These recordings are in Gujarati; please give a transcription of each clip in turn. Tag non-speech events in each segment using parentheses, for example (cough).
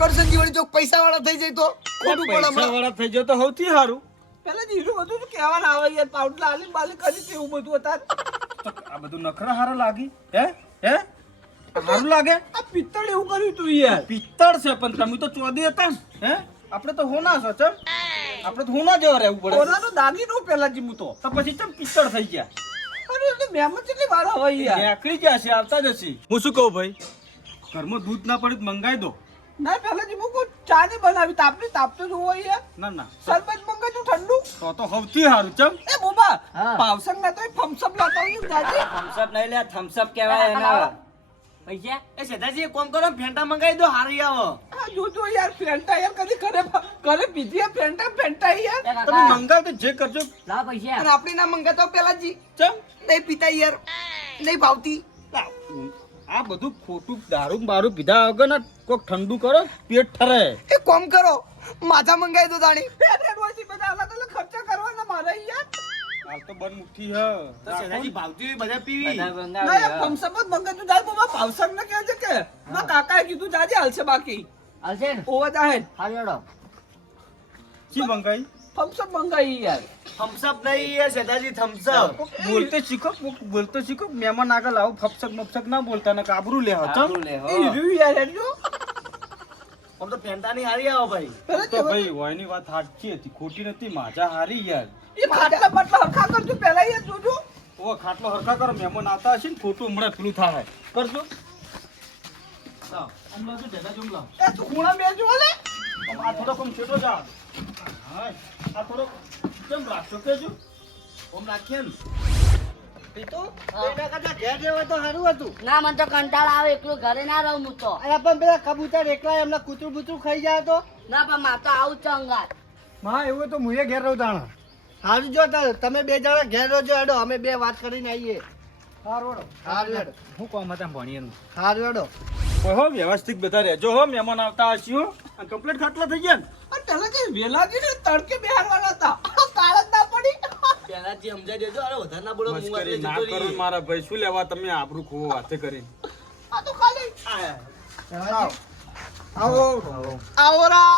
કરશનજી વળી જો પૈસા વાળા થઈ જાય તો? ખોટું પડે પૈસા વાળા થઈ જાય તો સૌથી સારું. પેલા જીરું બધું કહેવાના આવે યાર પાઉડર આલી બાલી કરી છે એવું બધું હતા આ બધું નખરા હારો લાગી. હે? હે? સારું લાગે? આ પિત્તળ એવું કર્યું તું યાર. પિત્તળ છે પણ તમે તો ચોદી હતા હે? આપણે તો હોના છો ચમ? આપણે તો હોના જેવા રહેવું પડે. કોનાનો દાગીનો પેલા જીમું તો. તો પછી ચમ પિત્તળ થઈ ગયા? અરે એટલે કેટલી વાર આવે યાર. નીકળી ગયા છે આવતા જ હશે હું શું કહું ભાઈ? ઘરમાં દૂધ ના પડે મંગાઈ દો. ના પેલા જીમું કોઈ ચા ને બનાવી. તાપની તાપ તો જોવો યાર. ના ના. સરબત મંગાવ્યું ઠંડુ. તો તો હવતી હારું ચમ. એ બોબા. પાવસંગ ના તો ફમસમ લાતા હું દાદી. થમ્સઅપ નહીં લે થમ્સઅપ કહેવાય એના. પૈસા? એ સેધાજી કોમ કરો ફેંટા મંગાવી દો હારી આવો. જો જો યાર ફેન્ટા યાર કદી કરે કરે પીધી ફેન્ટા ફેન્ટા યાર. તમે મંગાવ તો જે કરજો. લા પૈસા. અને આપણે ના મંગાતો પેલા જી. ચમ. નહીં પીતા યાર. નહીં ભાવતી. આ બધું ખોટું દારૂ બારૂ પીધા વગર ને કોક ઠંડુ કરો પેટ ઠરે. એ કોમ કરો. માથા મંગાઈ દો દાણી. બધા અલગ અલગ ખર્ચા કરવાના મારે યાર હાલ તો બંધ મુઠ્ઠી હ. તો સેધાજી ભાવતી બધા પીવી? ના ફમસમ જ મંગાવ્યું જાય બોબા પાવસંગ ને કહે કે ના કાકાએ કીધું જાજે હાલશે બાકી. હાલશે ને? ઓવા જાહેર. હાલ હેડો. શી મંગાઈ? ફમસમ મંગાવી યાર. થમ્સઅપ નહીં યાર સેધાજી થમ્સઅપ બોલતે શીખો બોલતો શીખો. મહેમાન આગળ આવો ફપસક મપસક ના બોલતા ને કાબરું લે ચમ. લે યાર હેડજો. આમ તો ફેંટા ની હારી આવો ભાઈ. તો ભાઈ વાયની વાત સાચી હતી. ખોટી નથી માજા હારી યાર. એ ખાટલા બાટલા હરખા કરજો પેલા યાર જોજો. ઓ ખાટલો હરખા કરો મહેમાન આવતા હશે ને ખોટું હમણાં પેલું થાય. કરજો. લાવ, એ તું ખૂણા બેજો લે. આ થોડોક આમ છેટો જા. હા આ થોડોક. કેમ રાખશો? કેજો? ઓમ રાખીએ ને. ના મને તો કંટાળો આવે એકલું ઘરે ના રહું હું તો. પણ પેલા કબૂતર એકલા એમને કૂતરું બૂતરું ખાઈ જાય તો? ના પણ માર તો આવું ચંગાત હા એવું તો મુએ ઘેર રહું તાણા. સારું જો તમે બે જણા ઘેર રહો હેડો અમે બે વાત કરીને આવીએ. સારું હેડો. સારું હેડો. હું કોમ હતા ભણીએનું સારું હેડો. હો વ્યવસ્થિત બધા રહેજો હો મહેમાન આવતા હશે આ ખાટલા થઈ ગયા ને. જે તડકે બેહારવાના હતા? જ પેલાજી સમજાઈ દેજો અરે વધારે ના બોલો મસ્કરી ના કરો મારા ભાઈ શું લેવા તમે આબરૂ ખોવો વાતે કરી. આ તો ખાલી. આવો. આવરા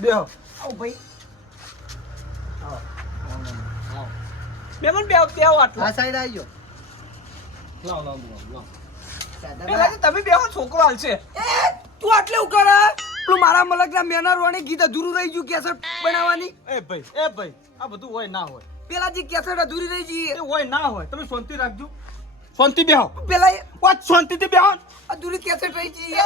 બેહો. આવો ભાઈ. બે બે આટલા. આ સાઈડ આવી લાવ લાવ લાવ લાવ. તમે બેહો છોકરો હાલશે. એ તું આટલે હું કરે પેલું મારા મલકના મેનર વાણી ગીત અધૂરું રહી ગયું કેસેટ બનાવવાની. એ ભાઈ એ ભાઈ આ બધું હોય ના હોય. પેલા જે કેસેટ અધૂરી રહી ગઈ એ. હોય ના હોય તમે શાંતિ રાખજો. શાંતિ બેહો. પેલા વાત શાંતિથી બેહો. અધૂરી કેસેટ રહી ગઈ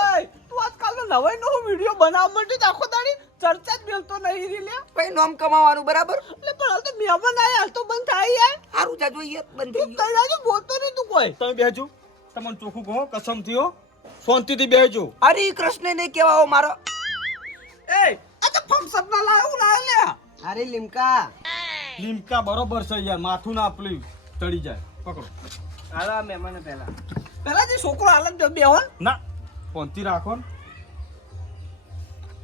તું આજકાલ નવાય નવો વીડિયો બનાવવા માટે આખો દાડી ચર્ચા જ મેલતો નહીં રી લે ભાઈ નોમ કમાવાનું બરાબર? એટલે પણ હાલ તો મહેમાન આયા હાલ તો બંધ થાય યાર. સારું જા જોઈએ બંધ થઈ ગયું. કઈ રાજુ બોલતો નહીં તું કોઈ. તમે બેહજો. તમને ચોખ્ખું કહો કસમ થયો શાંતિથી બેહજો. અરે કૃષ્ણ ને કેવા મારો. ફમસપ ના લાયા હું લાયા અરે લીમકા. લીમકા બરોબર છે યાર માથું ના આપલી ચડી જાય. પકડો. હાલો મહેમાન પહેલા. પહેલા જે છોકરો હાલત બેહો ને, ના શાંતિ રાખો ને.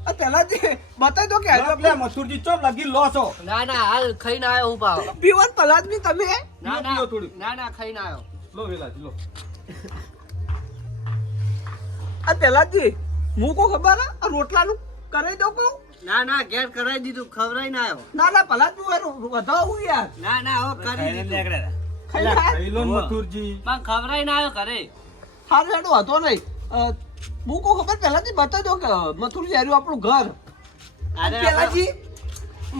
આ પેલા જે બતાવી દો કે લે, લે, મથુરજી ચો લગી લો છો. ના ના હાલ ખાઈને આવ્યો હું પાવ પીવન પલાદ બી તમે? ના ના. ના ના ખાઈને આવ્યો લો વેલાજી લો. આ પેલા જે હું કો ખબર હે? આ રોટલાનું કરી દો કહું. ના ના ઘેર કરાવી દીધું ખવરાઈ ના આવ્યો. ના ના પલાદનું વધો હું યાર. ના ના હવે કરી દીધું. ખાઈ ખાઈ લો મથુરજી. પણ ખવડાવીને આવ્યો ઘરે હાલ હેડો હતો નહીં. બુકો હું ખબર પહેલાથી બતાવી દો કે મથુરજી હાર્યું આપણું ઘર. પહેલાથી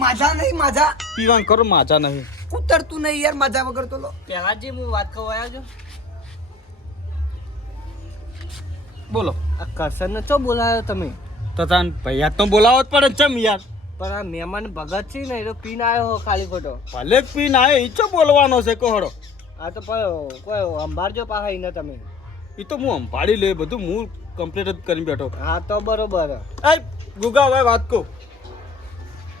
માજા નહીં માજા. પીવાન કરો માજા નહીં. ઉતરતું નહીં યાર માજા વગર તો લો. પેલાજી હું વાત કહું આવ્યો છું. બોલો. આ કરસન ને ચો બોલાયો તમે? તો તાન ભૈયા તો બોલાવો જ પડે ને ચમ યાર. પણ આ મહેમાન ભગત છે ને એ તો પીન આવ્યો હો ખાલી ખોટો. ભલે પીન આવ્યો એ ચો બોલવાનો છે કોહડો આ તો કોઈ અંબારજો પાહા ને તમે. એ તો હું અંભાળી લે બધું હું કમ્પ્લીટ જ કરી બેઠો. હા તો બરોબર. એ ગુગા ભાઈ વાત કહું.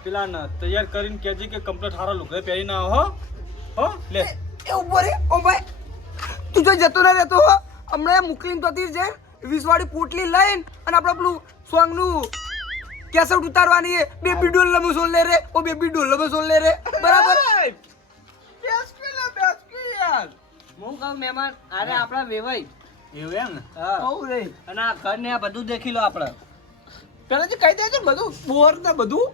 પેલા ને તૈયાર કરીને કહેજે કે કમ્પ્લીટ હારા લુગડે પહેરીને આવો હો. હો લે. એ ઊભો રે ઓ ભાઈ. તું જો જતો ના રહેતો હો. હમણાં મુકલીન તોતી છે જે વાળી પોટલી લઈને અને આપણે પેલું સોંગનું કેસેટ ઉતારવાની બેબી ડોલ લમો સોન લે રે. ઓ બેબી ડોલ લમો સોન લે રે. બરાબર? બેસ્કી લે, બેસ્કી યાર. હું કહું મહેમાન અરે આપણા વેવાઈ. એવું એમ ને? હા. બહુ રે. અને આ ઘર ને આ બધું દેખી લો આપણે પેલાજી કહી દેજો ને બધું. બોર ને બધું.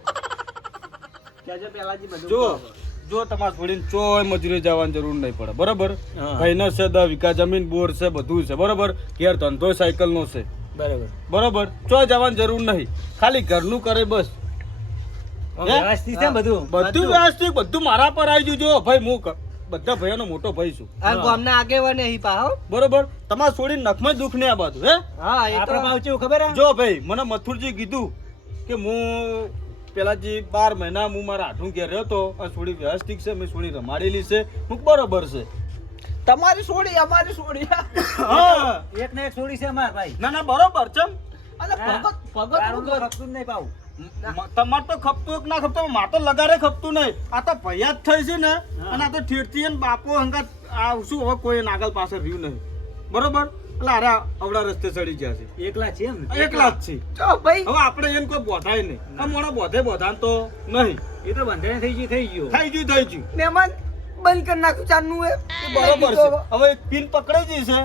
કેજો પેલાજી બધું જો જો તમારે છોડીને ચોય મજૂરી જવાની જરૂર નહીં પડે. બરોબર? હા. ભાઈનો છે દ વીઘા જમીન બોર છે બધું છે. બરોબર? ઘેર ધંધો સાયકલ નો છે. બરાબર. બરોબર. ચોય જવાની જરૂર નહીં. ખાલી ઘરનું કરે બસ. વ્યવસ્થિત છે બધું? બધું વ્યવસ્થિત. બધું મારા પર આવી જજો. ભાઈ હું બધા ભાઈઓનો મોટો ભાઈ છું. આ ગામના આગેવાન અહીં પાહો બરોબર. તમાર છોડીને નખમાં દુખ નહીં આ બધું હે? હા એ તો ભાવ છે ખબર જો ભાઈ મને મથુરજી કીધું કે હું પેલા જે બાર મહિના હું મારા આઠું ઘેર રહ્યો હતો આ થોડી વ્યવસ્થિત છે મેં થોડી રમાડેલી છે. હું બરોબર છે. તમારી સોડી અમારી સોડી હા. એક ને એક સોડી છે અમાર ભાઈ. ના ના બરોબર ચમ અને ભગત ભગતનું ખપતું નહીં પાવું તમાર તો ખપતું ના ખપતું માર તો લગારે ખપતું નહીં. આ તો ભૈયા જ થઈ છે ને અને આ તો ઠેરથી એને બાપો હંગાત આ શું હવે કોઈ નાગલ પાસે રહ્યું નહીં. બરોબર? એટલે અરે અવડા રસ્તે ચડી ગયા છે. એકલા છે એમ એકલા જ છે. તો ભાઈ. હવે આપણે એને કોઈ બોધાય નહીં. આ મોણા બોધે બોધાન તો નહીં. એ તો બંધાય થઈ ગયું થઈ ગયું. થઈ ગયું થઈ ગયું. મહેમાન બંધ કરી નાખ્યું ચારનું એ. બરોબર છે. હવે. પિન પકડાઈ છે.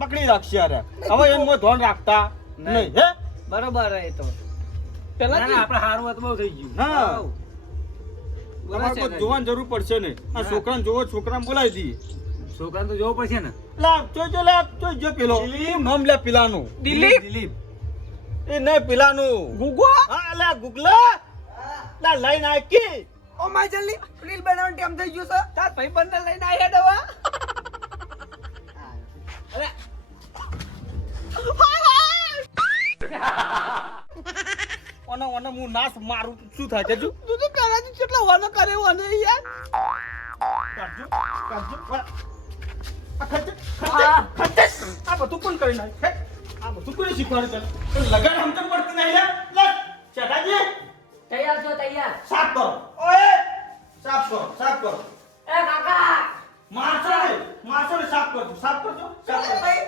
પકડી રાખશે અરે હવે એનું ધોન રાખતા નહીં. હે? બરોબર હે એ તો. પેલા આપણે હારું હતું બહુ થઈ ગયું. હા. તમારે કોઈ જોવાની જરૂર પડશે ને. આ છોકરાને જોવો છોકરાને બોલાવી દઈએ છોકરાને તો જોવું પડશે ને. લા જોજો લે જોજો પેલો. શું નામ લે પેલાનું. દિલીપ? દિલીપ. એ નહીં પેલાનું. ગુગો? હા લે ગુગલા. લા લઈને આકી ઓ માય જલ્દી. રીલ બનાવવાનો ટાઈમ થઈ ગયો છે. તાર ભાઈ બંને લઈને આવ્યા દવા અરે. ઓનો ઓનો હું નાશ મારું. શું થાય છે તું તો પેલાજી કેટલા હોનો કરે હોને યાર. આ ખચ્ચર, ખચ્ચર, ખચ્ચર. આ બધું કોણ કરી નાખે? આ બધું કોને શીખવાડે છે લગન હમતમ પડતી નહીં લે લે ચટાજી તૈયાર છો તૈયાર. સાફ કરો. ઓએ સાફ કરો સાફ કરો. એ કાકા! મારશો ને મારશો ને સાફ કરજો સાફ કરજો સાફ કરજો. ભાઈ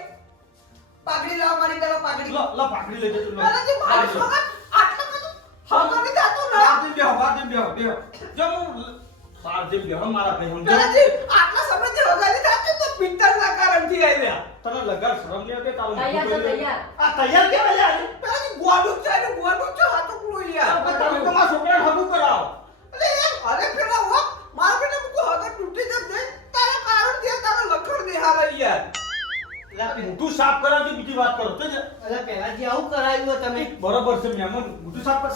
પાઘડી લાવો મારી પેલા પાઘડી. લો લો પાકડી લઈ જજો લો. પેલાજી મારું છોકરા આટલું બધું હગવાની જાતું ના બાર દિન બેહો બાર દિન બેહો બેહો. જો હું બાર દિન બેહો મારા ભાઈ સમજો પેલાજી આટલા સમયથી હગવાની જાતું તો પિત્તળના કારણથી આવ્યા. તને લગાડ શરમ નહીં આવતી તારું તૈયાર જોઈને? તૈયાર. આ તૈયાર કેવા યાર પેલાજી ગોડું છે ને ગોડું છે હાથું પૂરું યાર તમે તમારા છોકરાને કરાવો. અરે પેલા હો મારા બેટા મુકો હગત તૂટી જશે? તારા કારણથી આ તારા લખણ નહીં હારે યાર મોટું સાફ કરાવતી બીજી વાત કરો. તો જ પેલા જે આવું કરાવ્યું તમે. બરોબર છે મહેમાન મોટું સાફ કર.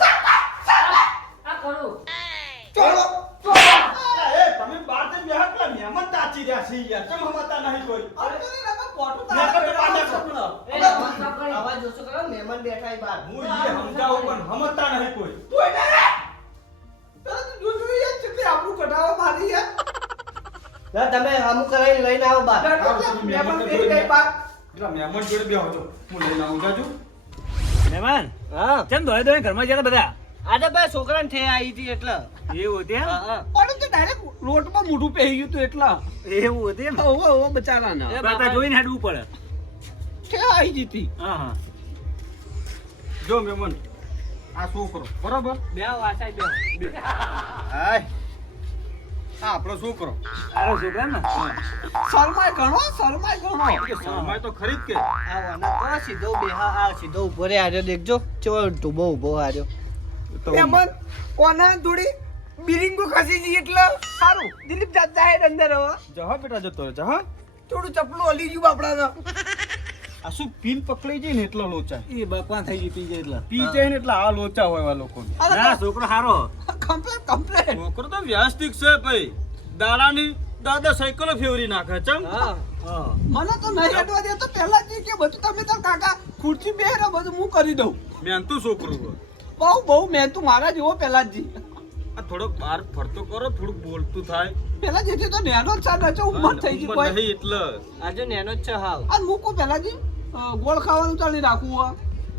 આ કરું ચોલો. અલા, એ તમે બાર બેહો પેલા મહેમાન તાચી રહ્યા છે યાર. કેમ હમતા નહીં કોઈ અરે તો નહીં નકર પોટું ના તારા તો પાછા પેટમાં સપના. એ મસ્ત ઓછો કરો મહેમાન બેઠા એ બહાર. હું સમજાવું પણ હમતા નહીં કોઈ તું એને ના તમે અમુક કરાઈ લઈને આવો છે, મહેમાન જોઈને. ગઈ બાર. પેલા મહેમાન જોડે બેહો. છો. હું લઈને આવું જાજુ. મહેમાન હા. કેમ દોય દોય ઘરમાં જતા બધા? આજે ભાઈ છોકરાને ઠે આવી હતી એટલે. એવું હતી. પણ તો ડાયરેક્ટ લોટમાં મોઢું પહેરી ગયું તું એટલા. એવું હતી એમ? ઓહો ઓહો બચારાના. બાતા જોઈને હેડવું પડે. છે આવી જીતી હા હા. જો મહેમાન આ છોકરો બરોબર? બે વાસાઈ બે. હાય. આ આપણો છોકરો સારો છોકરો ને? શરમાય ઘણો શરમાય ઘણો શરમાય તો ખરી જ કે. આ વાના તો સીધો બેહા આ સીધો ઊભો રે આર્યો દેખજો. ચો ઢૂબો ઊભો આજો તો મહેમાન કોના થોડી બિલિંગો ખસી જઈ એટલે? સારું દિલીપ દાદા હેડ અંદર હવે. જહો બેટા જતો રહે જહો થોડું ચપલું હલી ગયું બાપડાના આ શું પીન પકડાઈ જાય ને એટલો લોચા? એ બકવાન થઈ ગઈ પી જાય એટલે. પી જાય ને એટલા આ લોચા હોય આ લોકો ના છોકરો સારો કમ્પ્લેટ કમ્પ્લેટ છોકરો તો વ્યવસ્થિત છે ભાઈ. દાડાની દાદા સાયકલો ફેવરી નાખે છે હા. હા. મને તો નહીં અડવા દે તો પહેલા જ કે બધું તમે તો કાકા ખુરશી બેહરો બધું હું કરી દઉં. મહેનતું છોકરું હોય. બહુ બહુ મેં તું મારા જેવો પહેલા જ આ થોડોક બહાર ફરતો કરો થોડુંક બોલતું થાય. પેલા જેથી તો નેનો જ છે ઉંમર થઈ ગઈ કોઈ. નહીં એટલે. આજે નેનો જ છે હાલ આ મૂકો પહેલા જી? ગોળ ખાવાનું ચાલી રાખવું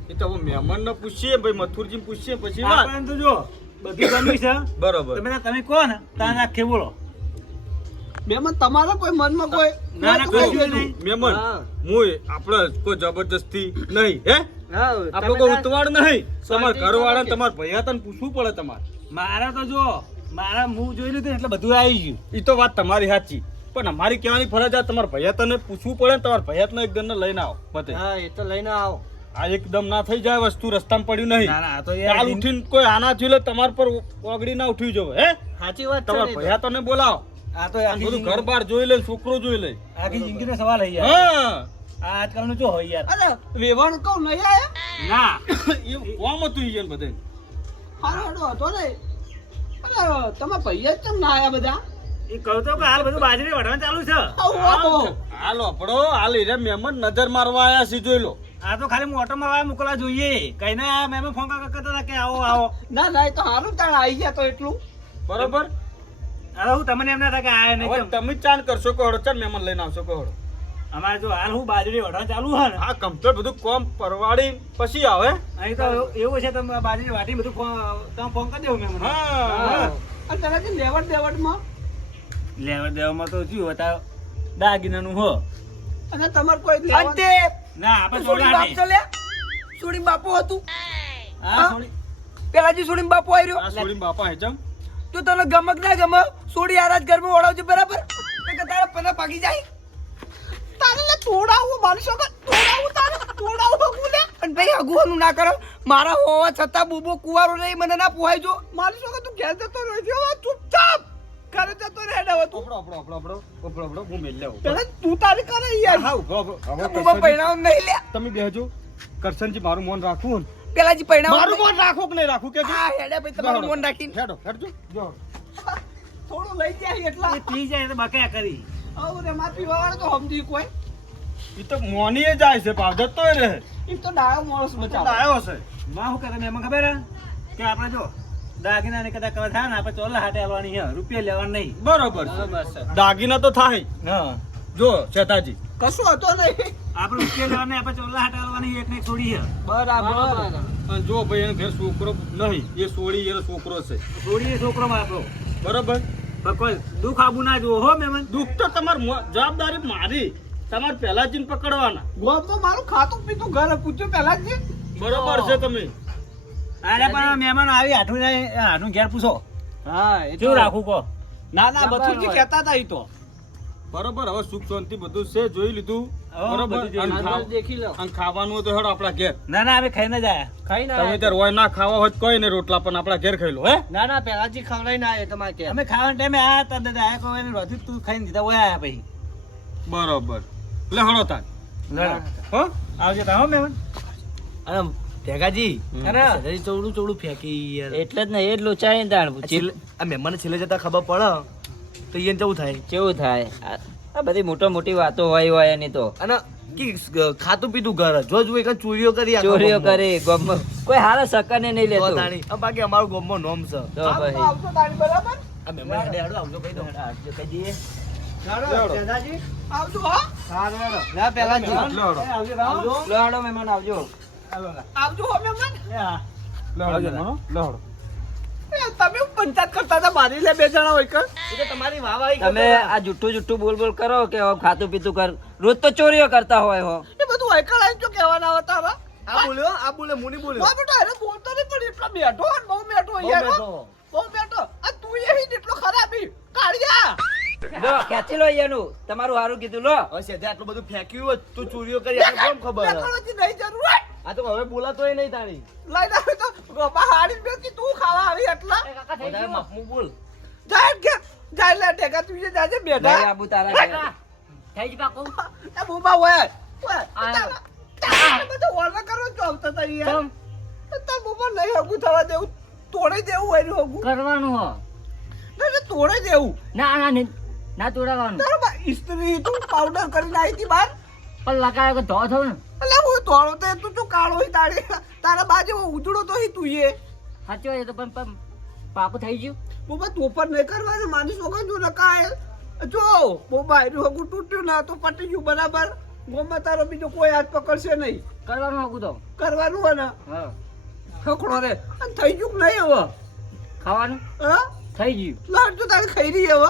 એ તો મહેમાન ને પૂછીએ ભાઈ મથુરજી પૂછીએ પછી વાત. તો જો બધું ગમ્યું છે. (coughs) બરોબર. તમે તમે કહો ને તાને આખે બોલો. બેમાં તમારા કોઈ મનમાં કોઈ ના, ના, કોઈ કોઈ કશું નહીં. મહેમાન હું. આપણે કોઈ જબરજસ્તી નહીં હે? હા કોઈ ઉતવાડ નહીં. તમારા ઘરવાળા તમારા ભૈયા તને પૂછવું પડે તમારે. મારા તો જો મારા હું જોઈ લીધું એટલે બધું આવી ગયું. એ તો વાત તમારી સાચી. પણ અમારી કહેવાની ફરજ આ તમારા ભૈયા તને પૂછવું પડે ને તમારા ભૈયાતને એક જણને લઈને આવો હા એ તો લઈને આવો. આ એકદમ ના થઈ જાય વસ્તુ રસ્તામાં પડ્યું નહીં ના ના આ તો યાર કાલ ઉઠીને કોઈ આના થયું લે તમાર પર ઓગળી ના ઉઠી જવું હે સાચી વાત તમારે. ભૈયા તને બોલાવો આ તો આ બધું ઘર બાર જોઈ લે છોકરો જોઈ લે આખી જિંદગીનો સવાલ યાર હા આજકાલનું જો હોય યાર અરે વેવાણ કહું નહીં આયા ના એ કોમ હતું ઈ એને બધે હારો હેડો હતો ને અરે તમે ભૈયા કેમ ના આયા બધા એ કહું તો કે હાલ બધું બાજરી વઢવાનું ચાલુ છે હાલો આપણો હાલ હીરે મહેમાન નજર મારવા આયા સી જોઈ લો આ તો ખાલી હું માં મોકલા મોકલવા જોઈએ. કઈને ના મેં ફોન કરતા હતા કે આવો આવો. ના ના એ તો હારું તાણ આવી ગયા તો એટલું. બરોબર? અરે હું તમને એમ ના થાય કે આયા નહીં તમે જ ચાન કરશો કહો ચાલ મહેમાન લઈને આવશો કહો અમારે જો હાલ હું બાજરી વઢા ચાલુ હા ને. આ કમ્પ્લીટ બધું કોમ પરવાડી પછી આવે. અહીં તો એવું છે તમે બાજરી વાટી બધું તમે ફોન કરી દેવો મહેમાન. મને હા. અને તેનાથી લેવડ દેવડમાં? લેવડ દેવડમાં તો શું હતા દાગીનાનું હો. અને તમારે કોઈ લેવડ અંતે ના આપણે સોડી બાપ નહીં. ચલે સોડી બાપુ હતું. હા, થોડી- પેલાજી સોડી બાપુ આવ્યો આ છોડીને બાપા હેચમ તો તને ગમક ના ગમે સોડી આરાજ ઘરમાં ઓળાવજો બરાબર? કે તારા પના પાકી જાય. તારે લે તોડાવું મારી કે તોડાવું તારે લે અને ભાઈ અગુવાનું ના કરો. મારા હોવા છતાં બુબો કુવારો નહીં મને ના પોહાય જો મારી છોકરા તું ઘેર જતો રહેજો ચૂપચાપ. ઘરે તો રહે ને હવે તું. ઓપડો ઓપડો ઓપડો ઓપડો ઓપડો હું મેલ લેવું. પેલા તું તારી કરે યાર. હા ઊભો ઊભો. હવે કરશનજી, પૈણાવ નહીં લે. તમે બેહજો કરશનજી મારું મોન રાખું પેલા જી પૈણાવ મારું મોન રાખો કે નહીં રાખું કે હા હેડે ભાઈ તમારું મોન રાખી હેડો હેડજો. જો. થોડું લઈ જાય એટલા. એ પી જાય તો બકયા કરી. આવું રે માં પીવા તો સમજી કોઈ. ઈ તો મોનીએ જાય છે પાવડર તો રહે. એ તો ડાયો માણસ બચાવ. ડાયો છે માં હું કરે મેં ખબર? કે આપણે જો દાગીના ને કદાચ કદાચ થાય ને આપણે ચોલા હાટે આવવાની છે. રૂપિયા લેવા નહીં. બરોબર દાગીના તો થાય હા. જો શેતાજી. કશું હતો નહીં. આપણે રૂપિયા લેવાના નહીં, આપણે ચોલા હાટે આવવાની એક ને છોડી થોડી છે. બરાબર. અને જો ભાઈ એને ઘેર છોકરો નહીં. એ સોળી એનો છોકરો છે. સોળી એ છોકરો આપણો બરોબર? કોઈ દુઃખ આબુ ના જો હો મેમન. દુઃખ તો તમારી જવાબદારી મારી. તમારે પહેલા જઈને પકડવાના. ગોમમાં મારું ખાતું પીતું ઘરે પૂછ્યું પહેલા જ બરોબર છે તમે. અરે પણ મહેમાન આવી હાથું જાય ઘેર પૂછો. હા એ શું રાખું કો ના ના બથુરજી કહેતા હતા એ તો. બરોબર હવે સુખ શાંતિ બધું છે જોઈ લીધું. બરોબર? બધું અને દેખી લો. અને ખાવાનું તો હેડો આપણા ઘેર. ના ના અમે ખાઈને જ આયા ખાઈ તમે તો. હોય ના ખાવા હોય તો કોઈ ને રોટલા પણ આપણા ઘેર ખાઈ લો હે? ના ના પહેલાથી ખવડાઈ ના આવ્યો તમારે કે અમે ખાવાના ટાઈમે આયા તા દાદા આયા કોઈ એને રોથી તું ખાઈને દીધા હોય આયા પછી. બરોબર. લે હળો તાર. હો? આવજે તા હો મહેમાન. આમ ભેગાજી અરે ચોડું ચૌડું ફેંકી યાર. એટલે જ ને એ જ લોચાય ને તાણ આ મહેમાન છેલ્લે જતા ખબર પડે તો એને કેવું થાય? કેવું થાય? આ બધી મોટા મોટી વાતો હોય હોય એની તો. અને ખાતું પીતું ઘર જો જો એક ચોરીઓ કરી ચોરીઓ. કરી ગોમમાં. કોઈ હારા સકને નહીં લેતો. તાણી. બાકી અમારું ગોમ નોમ છે. તો ભાઈ. આવતો તારી બરાબર? આ મહેમાન હેડે હેડો આવજો કહી દો. આવજો કહી દઈએ. દાદાજી આવજો હા. સારું પહેલાજી લે હળો આવજો આવજો. મહેમાન આવજો. આવજો હો હો? તમે પંચાયત કરતા હતા? મારી લે બે જણા હોય કર તમારી વાહ તમે આ જુઠ્ઠું જુઠ્ઠું બોલ બોલ કરો કે ખાતું પીતું કર. રોજ તો ચોરીઓ કરતા હોય હો. એ બધું વૈકલ આવી જો કહેવાના હતા તારા આ બોલ્યો? આ બોલે મુની બોલ્યો બહુ બેટા એને બોલતો નહીં પણ એટલો બેઠો બહુ બેઠો બહુ યાર બેઠો. બહુ બેઠો. આ તું એ એટલો ખરાબી કાઢ્યા લો ખેંચી લો એનું તમારું સારું કીધું લો. હવે સેજે આટલું બધું ફેંક્યું હોય તું ચોરીઓ કરી આને કોણ ખબર? હે? નહીં જરૂર હોય. આ તો હવે બોલાતોય નહીં તારી. લઈ આવી તો ગોપા હારી કે તું ખાવા આવી એટલા? વધારે મફમુ બોલ. જાય કે જાય લે ટેકા તું જે જાજે બેઠા. બેઠા આબુ તારા. થઈ જ બાકો એ બુબા હોય. બધું ઓર્ડર કરો છો આવતા તા યાર. તાર બુબા નહીં હગું થવા દેવું. તોડી દેવું હોય ને હગું. કરવાનું હો. ના ના તોડી દેવું. ના ના ના તોડાવાનું તારા બા ઇસ્ત્રી તું પાવડર કરી નાખી હતી બહાર પણ લગાવે કે ધો થયું ને. એટલે હું ધોળો તો તું તું કાળો હોય તારે તારા બાજુ ઉજળો તો હી તું એ. સાચો એ તો પણ પાકું થઈ ગયું. બોબા તું પણ નહીં કરવાનું માની છોકરા જો નકાય જો બોબા એનું હગું તૂટ્યું ના તો પટી ગયું બરાબર. ગોમાં તારો બીજો કોઈ હાથ પકડશે નહીં. કરવાનું હકું તો. કરવાનું હે ને? હા. ખકડો રે. થઈ ગયું નહીં હવે? ખાવાનું? હા? થઈ ગયું. લાડ તો તારે ખાઈ રહી હવે.